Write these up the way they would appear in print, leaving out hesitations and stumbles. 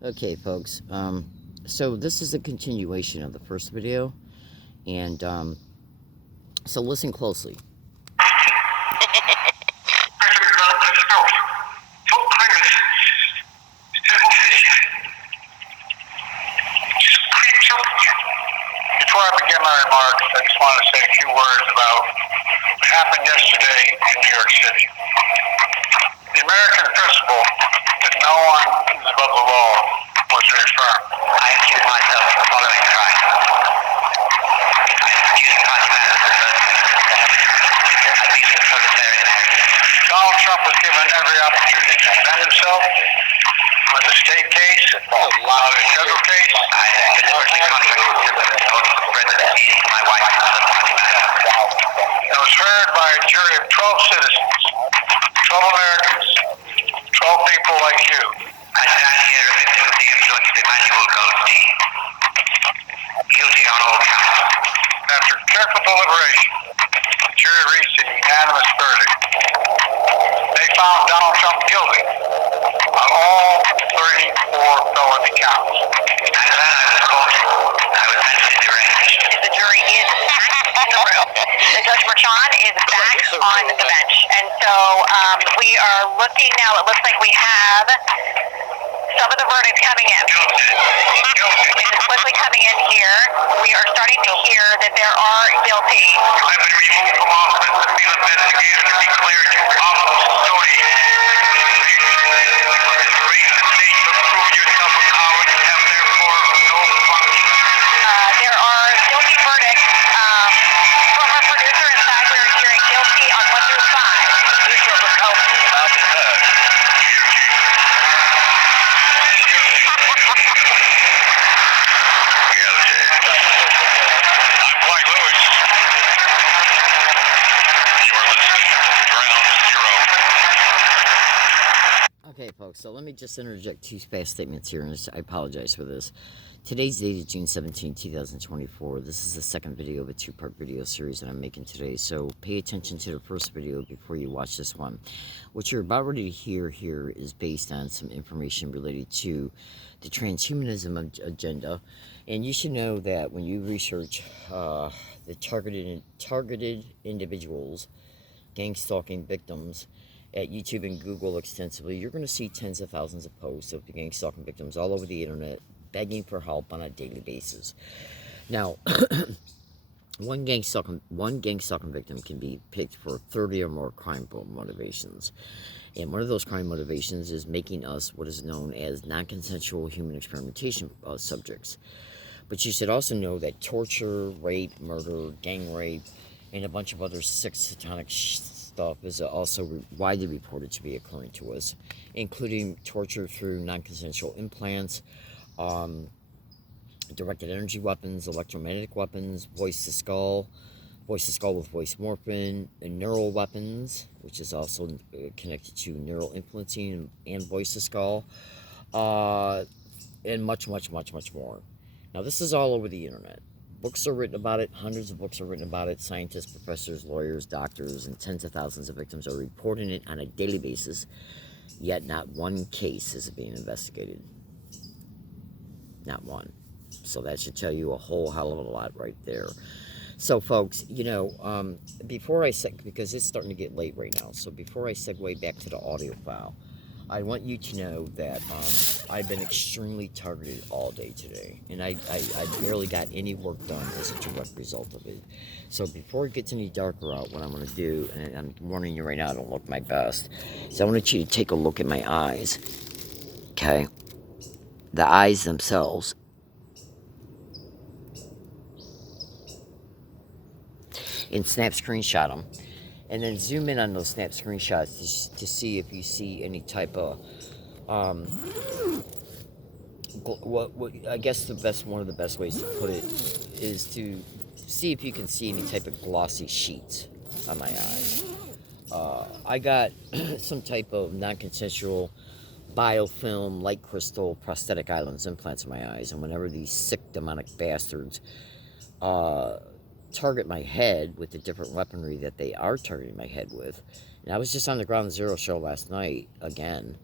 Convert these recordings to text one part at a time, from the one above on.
Okay, folks. So this is a continuation of the first video, and so listen closely. Before I begin my remarks, I just want to say a few words about what happened yesterday in New York City. The American principle that no one is above the law was reaffirmed. I accuse myself of the following crime. I produced party managers, abuse of proletarian area. Donald Trump was given every opportunity to defend himself. It was a state case, not a federal case. I deliberately contradicted the spread the disease to my wife and other party managers. It was heard by a jury of 12 citizens, 12 Americans, 12 people like you. I stand here a victim of the influence of Emmanuel Goldstein. Guilty on all counts. After careful deliberation, the jury reached a unanimous verdict. They found Donald Trump guilty on all 34 felony counts. I'm glad I was caught. I was mentally deranged. The jury is back in the room. The Judge Merchan is back on the bench. And so we are looking now. It looks like we have some of the verdicts coming in. It is quickly coming in here. We are starting to hear that there are guilty. I've been removed from office. The field investigator to declare you office story. Disgrace the state of proving yourself a coward and have therefore no function. There are guilty verdicts from our producer. In fact, we're hearing guilty on 1 through 5. This was a counsel now be heard. I'm Dwight Lewis. You are listening to Ground Zero. Okay, folks. So let me just interject two fast statements here, and I apologize for this. Today's date is June 17, 2024. This is the second video of a two-part video series that I'm making today. So pay attention to the first video before you watch this one. What you're about ready to hear here is based on some information related to the transhumanism agenda. And you should know that when you research the targeted individuals, gang stalking victims, at YouTube and Google extensively, you're going to see tens of thousands of posts of the gang stalking victims all over the internet begging for help on a daily basis. Now, one gang stalking victim can be picked for 30 or more crime motivations. And one of those crime motivations is making us what is known as non-consensual human experimentation subjects. But you should also know that torture, rape, murder, gang rape, and a bunch of other sick satanic stuff is also widely reported to be occurring to us, including torture through non-consensual implants, directed energy weapons, electromagnetic weapons, voice to skull with voice morphine, and neural weapons, which is also connected to neural influencing and voice to skull, and much, much, much, much more. Now, this is all over the internet. Books are written about it. Hundreds of books are written about it. Scientists, professors, lawyers, doctors, and tens of thousands of victims are reporting it on a daily basis, yet not one case is being investigated. Not one. So that should tell you a whole hell of a lot right there. So, folks, before I because it's starting to get late right now, so before I segue back to the audio file, I want you to know that I've been extremely targeted all day today, and I barely got any work done as a direct result of it. So before it gets any darker out, what I'm going to do, and I'm warning you right now, I don't look my best, is I want you to take a look at my eyes, okay? The eyes themselves. And snap screenshot them, and then zoom in on those snap screenshots to see if you see any type of what I guess one of the best ways to put it is to see if you can see any type of glossy sheets on my eyes. I got some type of non-consensual biofilm light crystal prosthetic islands implants in my eyes, and whenever these sick demonic bastards target my head with the different weaponry that they are targeting my head with. And I was just on the Ground Zero show last night, again,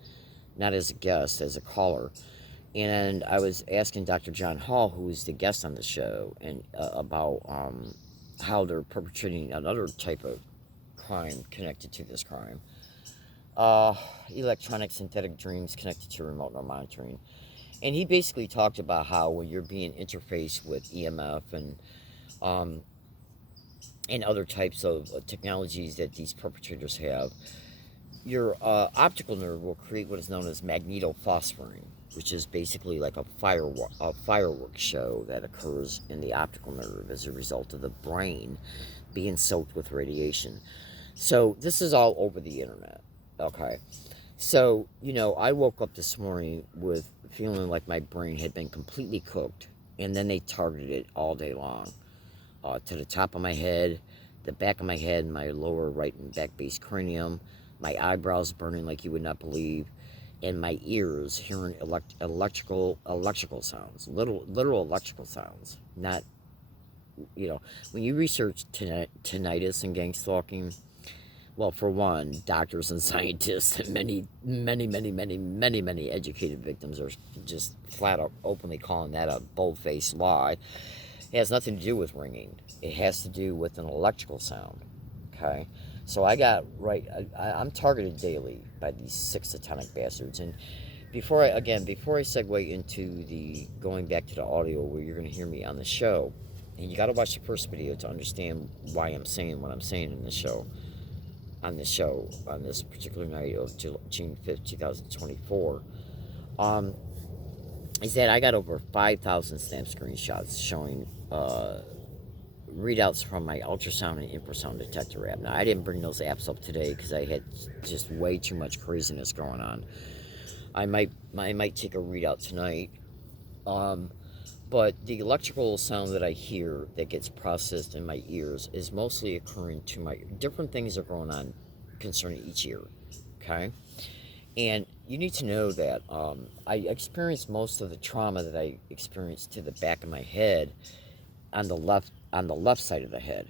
not as a guest, as a caller, And I was asking Dr. John Hall, who was the guest on the show, and about how they're perpetrating another type of crime connected to this crime. Electronic synthetic dreams connected to remote monitoring. And he basically talked about how when you're being interfaced with EMF um, and other types of technologies that these perpetrators have, your optical nerve will create what is known as magnetophosphoring, which is basically like a fireworks show that occurs in the optical nerve as a result of the brain being soaked with radiation. So this is all over the internet. Okay. So, I woke up this morning with feeling like my brain had been completely cooked, and then they targeted it all day long. To the top of my head, the back of my head, my lower right and back base cranium, my eyebrows burning like you would not believe, and my ears hearing electrical sounds, literal electrical sounds. Not, when you research tinnitus and gang stalking, well, for one, doctors and scientists and many educated victims are just flat out openly calling that a bold-faced lie. It has nothing to do with ringing. It has to do with an electrical sound. Okay? So I'm targeted daily by these 6 satanic bastards. And before I segue into the going back to the audio where you're going to hear me on the show, and you got to watch the first video to understand why I'm saying what I'm saying in the show. On this particular night of June 5th, 2024, is that I got over 5,000 snap screenshots showing readouts from my ultrasound and infrasound detector app. Now, I didn't bring those apps up today because I had just way too much craziness going on. I might take a readout tonight. But the electrical sound that I hear that gets processed in my ears is mostly occurring to different things are going on concerning each ear, okay? And you need to know that I experienced most of the trauma that I experienced to the back of my head on the left side of the head,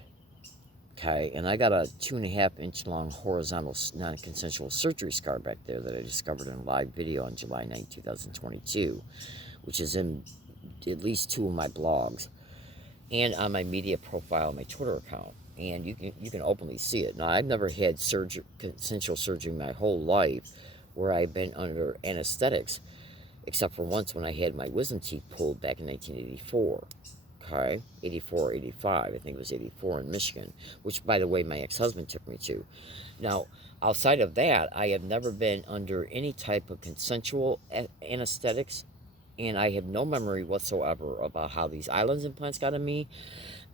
okay? And I got a 2.5-inch long horizontal non-consensual surgery scar back there that I discovered in a live video on July 9, 2022, which is in at least 2 of my blogs and on my media profile on my Twitter account, and you can openly see it. Now, I've never had consensual surgery my whole life where I've been under anesthetics, except for once when I had my wisdom teeth pulled back in 1984. Okay, 84 or 85, I think it was 84 in Michigan, which, by the way, my ex-husband took me to. Now, outside of that, I have never been under any type of consensual anesthetics, and I have no memory whatsoever about how these islands implants got in me,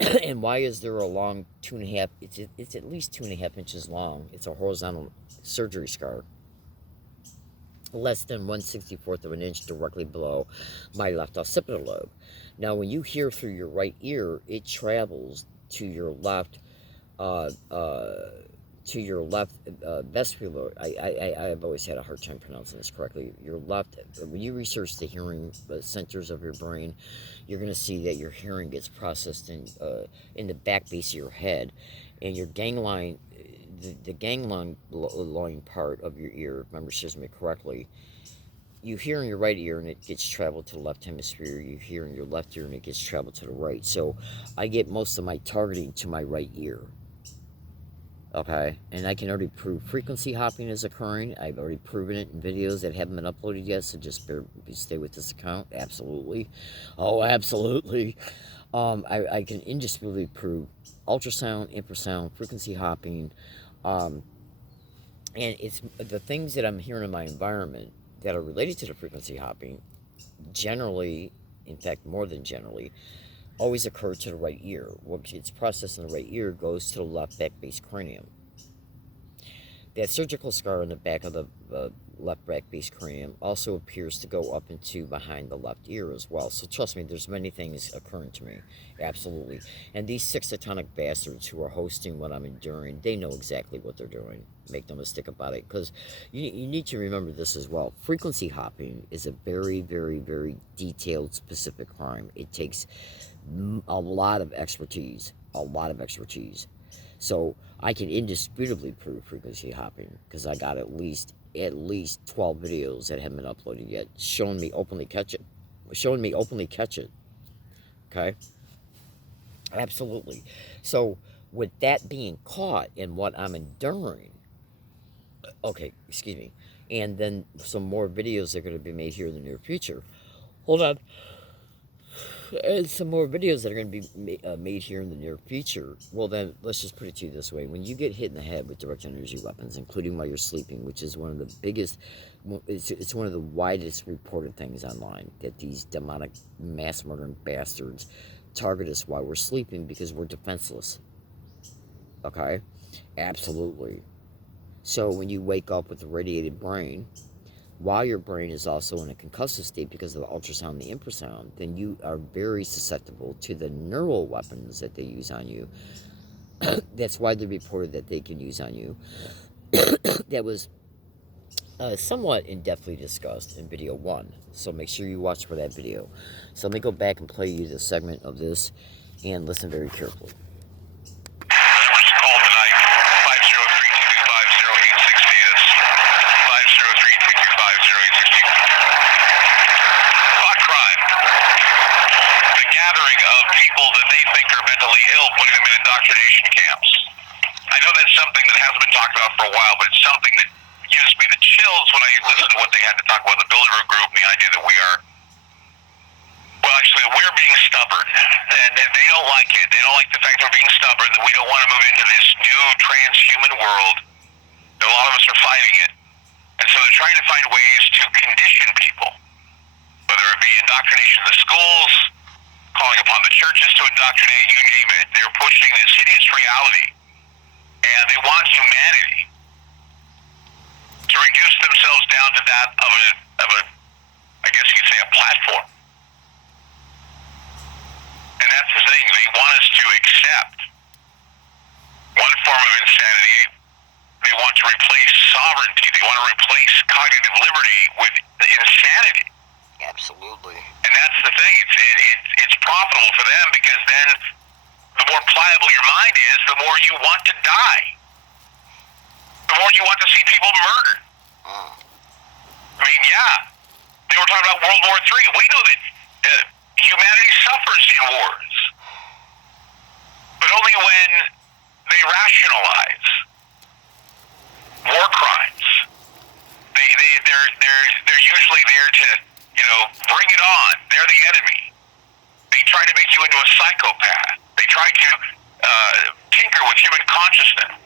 and why is there a long 2.5, it's at least 2.5 inches long. It's a horizontal surgery scar, less than 1/64 of an inch directly below my left occipital lobe. Now, when you hear through your right ear, it travels to your left vestibular. I've always had a hard time pronouncing this correctly. Your left, when you research the hearing centers of your brain, you're going to see that your hearing gets processed in the back base of your head, and your ganglion, the ganglion part of your ear, if memory serves me correctly, you hear in your right ear and it gets traveled to the left hemisphere. You hear in your left ear and it gets traveled to the right. So I get most of my targeting to my right ear. Okay, and I can already prove frequency hopping is occurring. I've already proven it in videos that haven't been uploaded yet, so just stay with this account. Absolutely. Oh, absolutely. I can indisputably prove ultrasound, infrasound, frequency hopping, and it's the things that I'm hearing in my environment that are related to the frequency hopping, generally, in fact, more than generally, always occur to the right ear. What gets processed in the right ear goes to the left back base cranium. That surgical scar in the back of the left back base cranium also appears to go up into behind the left ear as well. So trust me, there's many things occurring to me. Absolutely. And these 6 satanic bastards who are hosting what I'm enduring, they know exactly what they're doing. Make no mistake about it. Because you need to remember this as well. Frequency hopping is a very, very, very detailed, specific crime. It takes a lot of expertise. So I can indisputably prove frequency hopping because I got at least at least 12 videos that haven't been uploaded yet, showing me openly catch it. Showing me openly catch it. Okay? Absolutely. So, with that being caught and what I'm enduring, okay, excuse me, and then some more videos are going to be made here in the near future. Hold on. And some more videos that are going to be made here in the near future. Well, then, let's just put it to you this way. When you get hit in the head with direct energy weapons, including while you're sleeping, which is one of the biggest, it's one of the widest reported things online, that these demonic mass murdering bastards target us while we're sleeping because we're defenseless. Okay? Absolutely. So when you wake up with a radiated brain, while your brain is also in a concussive state because of the ultrasound and the infrasound, then you are very susceptible to the neural weapons that they use on you. That's widely reported that they can use on you. That was somewhat in-depthly discussed in video 1. So make sure you watch for that video. So let me go back and play you the segment of this and listen very carefully. Indoctrination camps. I know that's something that hasn't been talked about for a while, but it's something that gives me the chills when I listen to what they had to talk about the Bilderberg Group and the idea that we are, well, actually, we're being stubborn, and they don't like it. They don't like the fact that we're being stubborn, that we don't want to move into this new transhuman world. A lot of us are fighting it, and so they're trying to find ways to condition people, whether it be indoctrination in the schools, calling upon the churches to indoctrinate, you name it. They're pushing this hideous reality, and they want humanity to reduce themselves down to that of a I guess you'd say, a platform. And that's the thing. They want us to accept one form of insanity. They want to replace sovereignty. They want to replace cognitive liberty with insanity. Absolutely. And that's the thing. It's profitable for them, because then the more pliable your mind is, the more you want to die. The more you want to see people murdered. I mean, yeah. They were talking about World War III. We know that humanity suffers in wars. But only when they rationalize war crimes. They're usually there to, bring it on. They're the enemy. They try to make you into a psychopath. They try to tinker with human consciousness.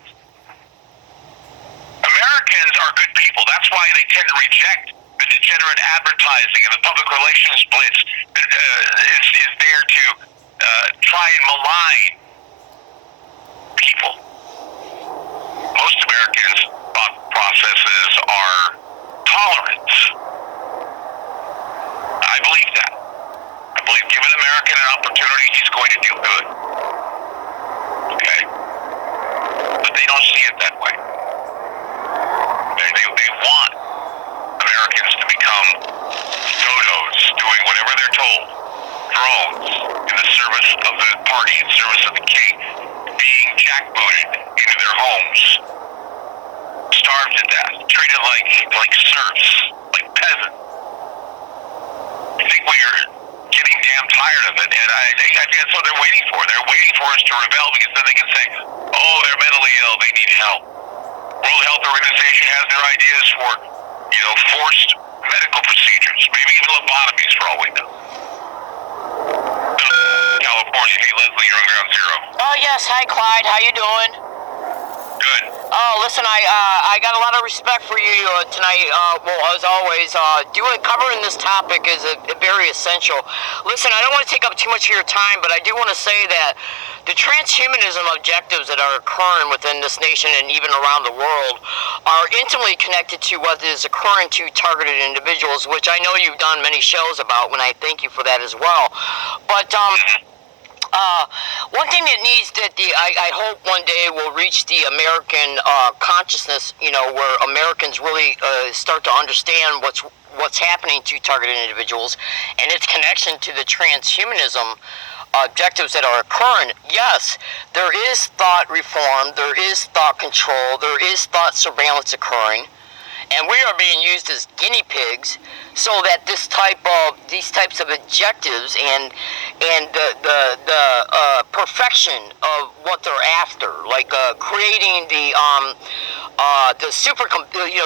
Americans are good people. That's why they tend to reject the degenerate advertising, and the public relations blitz is there to try and malign people. Most Americans' thought processes are tolerance. I believe that. I believe giving an American an opportunity, he's going to do good. Okay? But they don't see it that way. They want Americans to become dodos, doing whatever they're told. Drones in the service of the party, in service of the king, being jackbooted into their homes, starved to death, treated like serfs, like peasants. I think we are getting damn tired of it, and I think that's what they're waiting for. They're waiting for us to rebel, because then they can say, oh, they're mentally ill, they need help. World Health Organization has their ideas for, forced medical procedures, maybe even lobotomies for all we know. California. Hey, Leslie, you're on Ground Zero. Oh, yes. Hi, Clyde. How you doing? Good. Oh, listen, I got a lot of respect for you tonight. Well, as always, covering this topic is very essential. Listen, I don't want to take up too much of your time, but I do want to say that the transhumanism objectives that are occurring within this nation and even around the world are intimately connected to what is occurring to targeted individuals, which I know you've done many shows about, and I thank you for that as well. But one thing that I hope one day will reach the American consciousness, where Americans really start to understand what's happening to targeted individuals and its connection to the transhumanism objectives that are occurring. Yes, there is thought reform, there is thought control, there is thought surveillance occurring, and we are being used as guinea pigs, so that these types of objectives and the perfection of what they're after, like creating the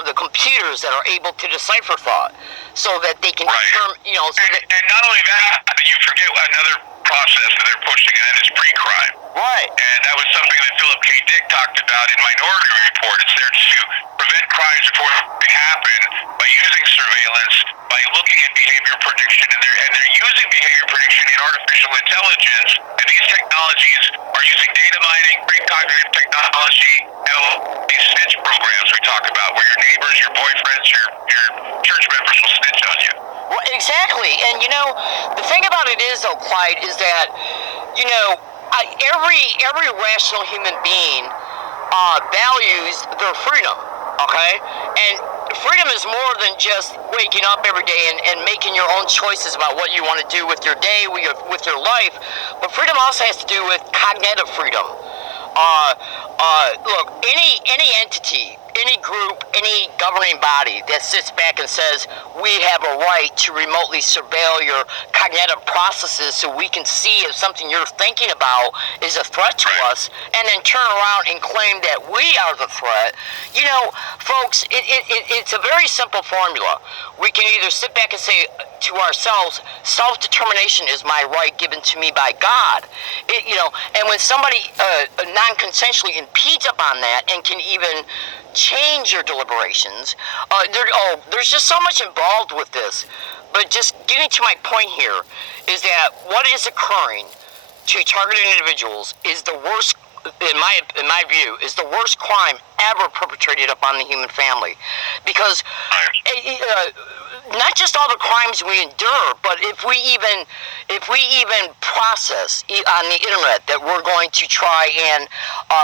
the computers that are able to decipher thought, so that they can determine, and not only that, but you forget another process that they're pushing, and that is pre-crime. Right. And that was something that Philip K. Dick talked about in Minority Report. It's there to prevent crimes before they happen by using surveillance, by looking at behavior prediction, and they're using behavior prediction in artificial intelligence. And these technologies are using data mining, precognitive technology, and all these snitch programs we talk about, where your neighbors, your boyfriends, your church members will snitch on you. Well, exactly. And the thing about it is, though, Clyde, is that every rational human being values their freedom. Okay, and freedom is more than just waking up every day and making your own choices about what you want to do with your day, with your life. But freedom also has to do with cognitive freedom. Look, any entity, any group, any governing body that sits back and says we have a right to remotely surveil your cognitive processes so we can see if something you're thinking about is a threat to us, and then turn around and claim that we are the threat. Folks, it's a very simple formula. We can either sit back and say to ourselves, self-determination is my right given to me by God. And when somebody non-consensually impedes upon that and can even change your deliberations, there's just so much involved with this. But just getting to my point here is that what is occurring to targeted individuals is the worst, in my view, is the worst crime ever perpetrated upon the human family, because not just all the crimes we endure, but if we even process on the internet that we're going to try and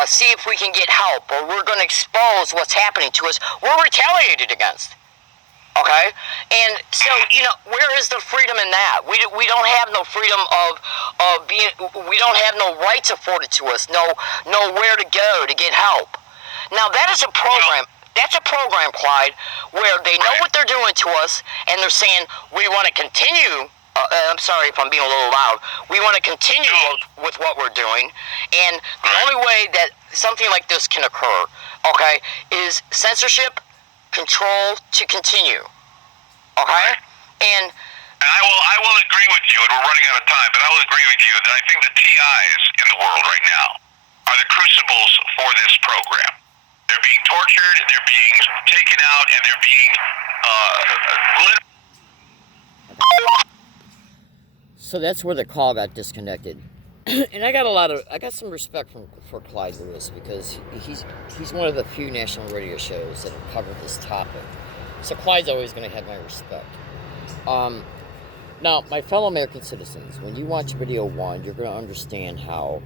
see if we can get help, or we're going to expose what's happening to us, we're retaliated against. Okay, and so where is the freedom in that? We don't have no freedom of being. We don't have no rights afforded to us. No where to go to get help. Now that is a program. That's a program, Clyde, where they know what they're doing to us, and they're saying we want to continue. I'm sorry if I'm being a little loud. We want to continue with what we're doing, and the only way that something like this can occur, okay, is censorship, control to continue. Okay? And I will agree with you, and we're running out of time, but I will agree with you that I think the TIs in the world right now are the crucibles for this program. They're being tortured, they're being taken out, and they're being So that's where the call got disconnected. And I got some respect for Clyde Lewis, because he's one of the few national radio shows that have covered this topic. So Clyde's always going to have my respect. Now, my fellow American citizens, when you watch video 1, you're going to understand how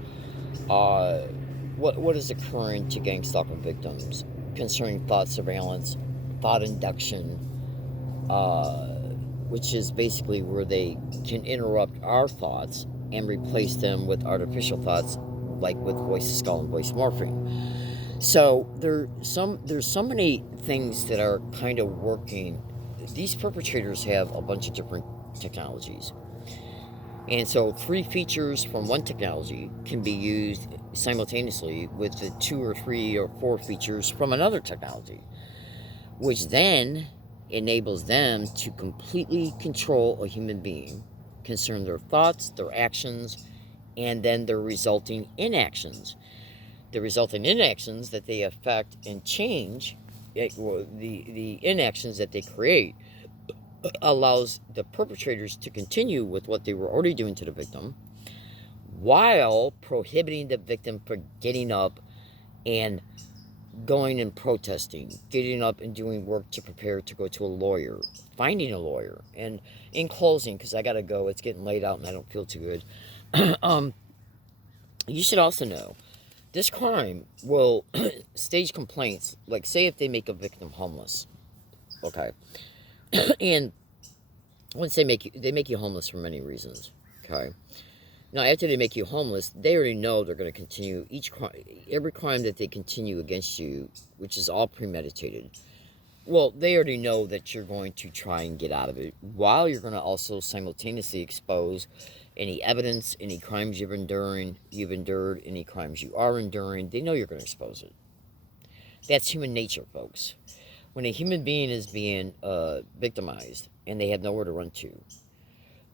what is occurring to gang stalking victims concerning thought surveillance, thought induction, which is basically where they can interrupt our thoughts and replace them with artificial thoughts, like with voice skull and voice morphing. So there's so many things that are kind of working. These perpetrators have a bunch of different technologies, and so 3 features from one technology can be used simultaneously with the 2 or 3 or 4 features from another technology, which then enables them to completely control a human being concerning their thoughts, their actions, and then their resulting inactions. The resulting inactions that they affect and change, the inactions that they create, allows the perpetrators to continue with what they were already doing to the victim, while prohibiting the victim from getting up and going and protesting, getting up and doing work to prepare to go to a lawyer, finding a lawyer. And in closing, because I gotta go, it's getting late out and I don't feel too good. You should also know, this crime will stage complaints, like say if they make a victim homeless, okay, and once they make you homeless for many reasons, okay. Now after they make you homeless, they already know they're going to continue every crime that they continue against you, which is all premeditated. Well, they already know that you're going to try and get out of it, while you're going to also simultaneously expose any evidence, any crimes you've endured, any crimes you are enduring. They know you're going to expose it. That's human nature, folks. When a human being is being victimized and they have nowhere to run to,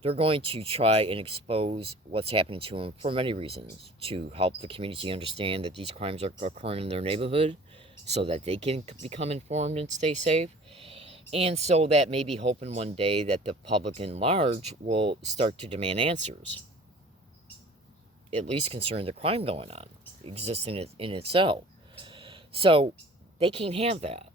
they're going to try and expose what's happening to them for many reasons. To help the community understand that these crimes are occurring in their neighborhood so that they can become informed and stay safe. And so that maybe hoping one day that the public in large will start to demand answers, at least concerning the crime going on, existing in itself. So they can't have that,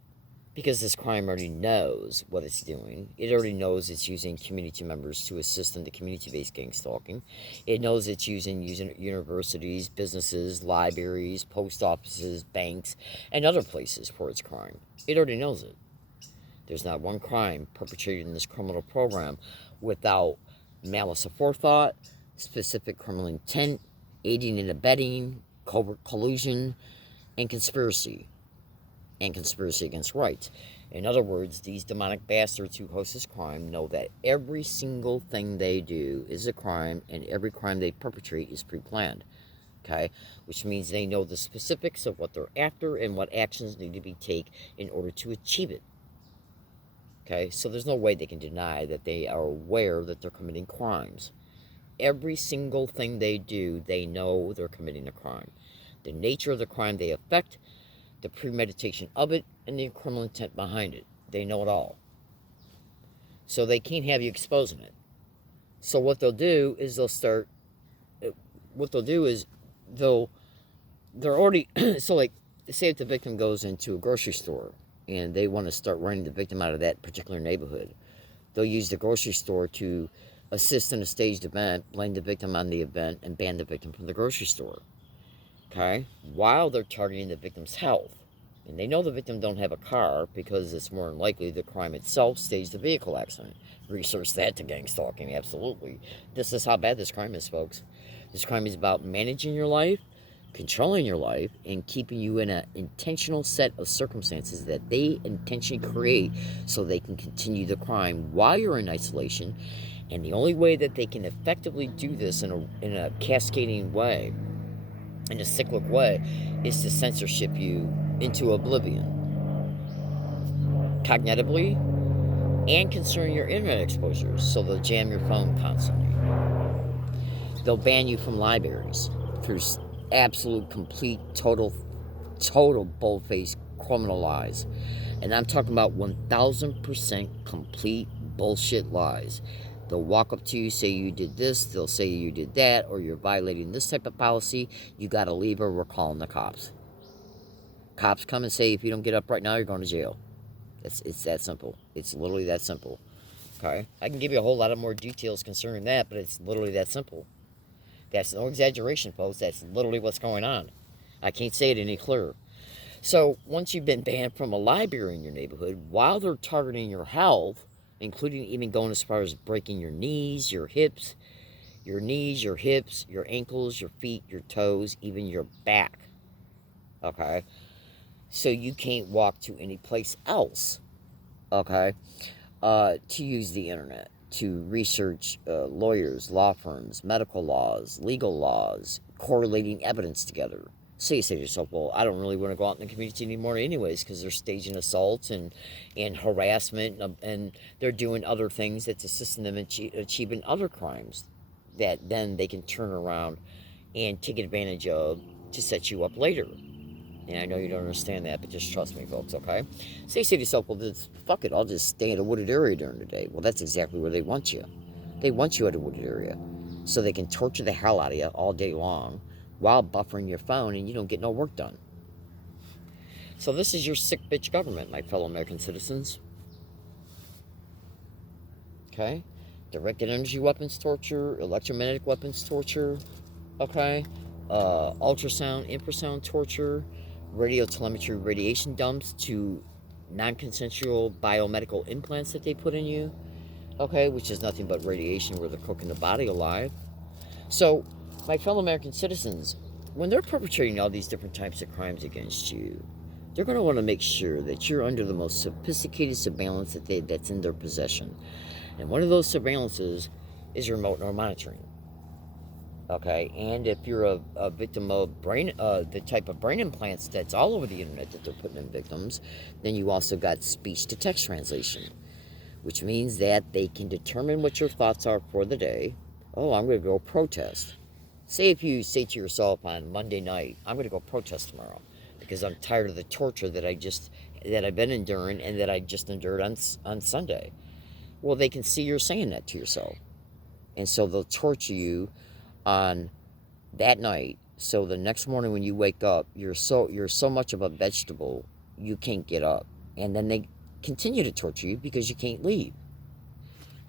because this crime already knows what it's doing. It already knows it's using community members to assist in the community-based gang stalking. It knows it's using universities, businesses, libraries, post offices, banks, and other places for its crime. It already knows it. There's not one crime perpetrated in this criminal program without malice aforethought, specific criminal intent, aiding and abetting, covert collusion, and conspiracy against rights. In other words, these demonic bastards who host this crime know that every single thing they do is a crime, and every crime they perpetrate is pre-planned. Okay? Which means they know the specifics of what they're after and what actions need to be taken in order to achieve it. Okay? So there's no way they can deny that they are aware that they're committing crimes. Every single thing they do, they know they're committing a crime. The nature of the crime they affect, the premeditation of it, and the criminal intent behind it. They know it all. So they can't have you exposing it. So what they'll do is they're already, so like, say if the victim goes into a grocery store and they want to start running the victim out of that particular neighborhood, they'll use the grocery store to assist in a staged event, blame the victim on the event, and ban the victim from the grocery store. Okay, while they're targeting the victim's health. And they know the victim don't have a car because it's more than likely the crime itself staged a vehicle accident. Research that to gang stalking, absolutely. This is how bad this crime is, folks. This crime is about managing your life, controlling your life, and keeping you in an intentional set of circumstances that they intentionally create so they can continue the crime while you're in isolation. And the only way that they can effectively do this in a cascading way, in a cyclic way, is to censorship you into oblivion, cognitively and concerning your internet exposures. So they'll jam your phone constantly. They'll ban you from libraries through absolute, complete, total bold-faced criminal lies. And I'm talking about 1000% complete bullshit lies. They'll walk up to you, say you did this, they'll say you did that, or you're violating this type of policy, you gotta leave or we're calling the cops. Cops come and say, if you don't get up right now, you're going to jail. It's that simple. It's literally that simple. Okay? I can give you a whole lot of more details concerning that, but it's literally that simple. That's no exaggeration, folks. That's literally what's going on. I can't say it any clearer. So, once you've been banned from a library in your neighborhood, while they're targeting your health, including even going as far as breaking your knees, your hips, your ankles, your feet, your toes, even your back. Okay? So you can't walk to any place else. Okay? To use the internet, to research lawyers, law firms, medical laws, legal laws, correlating evidence together. So you say to yourself, well, I don't really want to go out in the community anymore anyways, because they're staging assaults and harassment, and they're doing other things that's assisting them in achieving other crimes that then they can turn around and take advantage of to set you up later. And I know you don't understand that, but just trust me, folks, okay? So you say to yourself, well, fuck it, I'll just stay in a wooded area during the day. Well, that's exactly where they want you. They want you at a wooded area so they can torture the hell out of you all day long while buffering your phone, and you don't get no work done. So this is your sick bitch government, my fellow American citizens. Okay? Directed energy weapons torture, electromagnetic weapons torture, okay? Ultrasound, infrasound torture, radio telemetry radiation dumps to non-consensual biomedical implants that they put in you, okay? Which is nothing but radiation where they're cooking the body alive. So, my fellow American citizens, when they're perpetrating all these different types of crimes against you, they're going to want to make sure that you're under the most sophisticated surveillance that's in their possession. And one of those surveillances is remote neural monitoring. Okay, and if you're a victim of the type of brain implants that's all over the internet that they're putting in victims, then you also got speech-to-text translation, which means that they can determine what your thoughts are for the day. Oh, I'm going to go protest. Say if you say to yourself on Monday night, I'm going to go protest tomorrow because I'm tired of the torture that I've been enduring and that I just endured on Sunday. Well, they can see you're saying that to yourself, and so they'll torture you on that night, so the next morning when you wake up, you're so much of a vegetable you can't get up, and then they continue to torture you because you can't leave.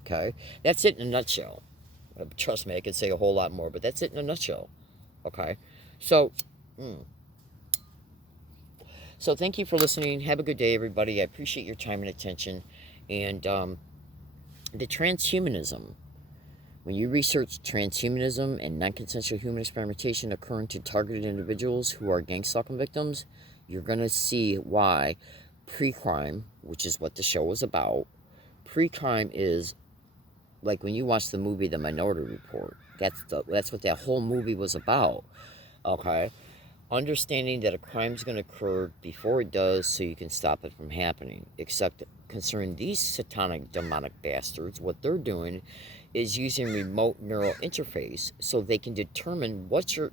Okay, that's it in a nutshell. Trust me, I could say a whole lot more, but that's it in a nutshell. Okay, so so thank you for listening. Have a good day, everybody. I appreciate your time and attention. And the transhumanism, when you research transhumanism and non-consensual human experimentation occurring to targeted individuals who are gang stalking victims, you're going to see why pre-crime, which is what the show was about, pre-crime is like when you watch the movie The Minority Report. That's what that whole movie was about. Okay? Understanding that a crime is going to occur before it does so you can stop it from happening. Except concerning these satanic, demonic bastards, what they're doing is using remote neural interface so they can determine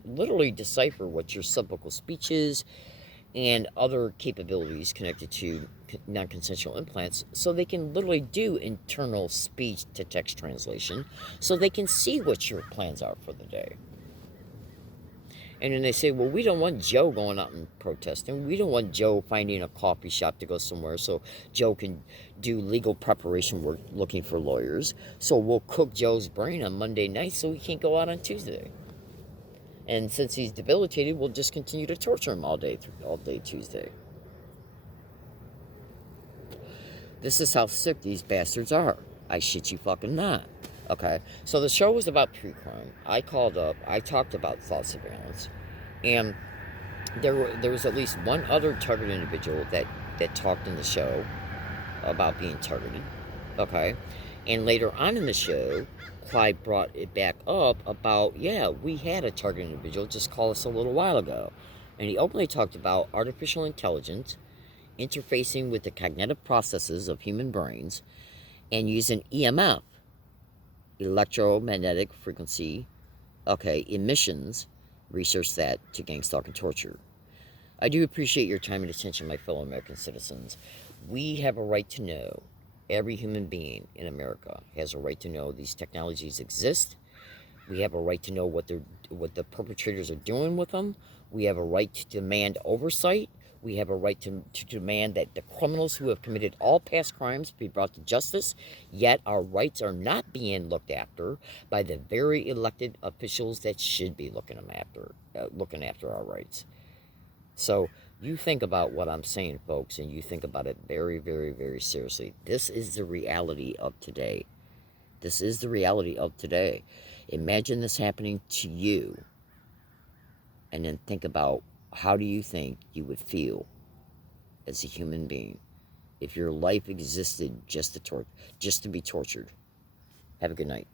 literally decipher what your subvocal speech is and other capabilities connected to non-consensual implants, so they can literally do internal speech to text translation so they can see what your plans are for the day. And then they say, well, we don't want Joe going out and protesting. We don't want Joe finding a coffee shop to go somewhere so Joe can do legal preparation work looking for lawyers. So we'll cook Joe's brain on Monday night so he can't go out on Tuesday. And since he's debilitated, we'll just continue to torture him all day Tuesday. This is how sick these bastards are. I shit you fucking not. Okay, so the show was about pre-crime. I called up, I talked about thought surveillance, and there was at least one other targeted individual that talked in the show about being targeted. Okay, and later on in the show, Clyde brought it back up about, yeah, we had a targeted individual just call us a little while ago, and he openly talked about artificial intelligence interfacing with the cognitive processes of human brains and using EMF, electromagnetic frequency, emissions, research that to gang stalk and torture. I do appreciate your time and attention, my fellow American citizens. We have a right to know. Every human being in America has a right to know these technologies exist. We have a right to know what the perpetrators are doing with them. We have a right to demand oversight. We have a right to demand that the criminals who have committed all past crimes be brought to justice, yet our rights are not being looked after by the very elected officials that should be looking after our rights. So you think about what I'm saying, folks, and you think about it very, very, very seriously. This is the reality of today. This is the reality of today. Imagine this happening to you, and then think about, how do you think you would feel as a human being if your life existed just to be tortured? Have a good night.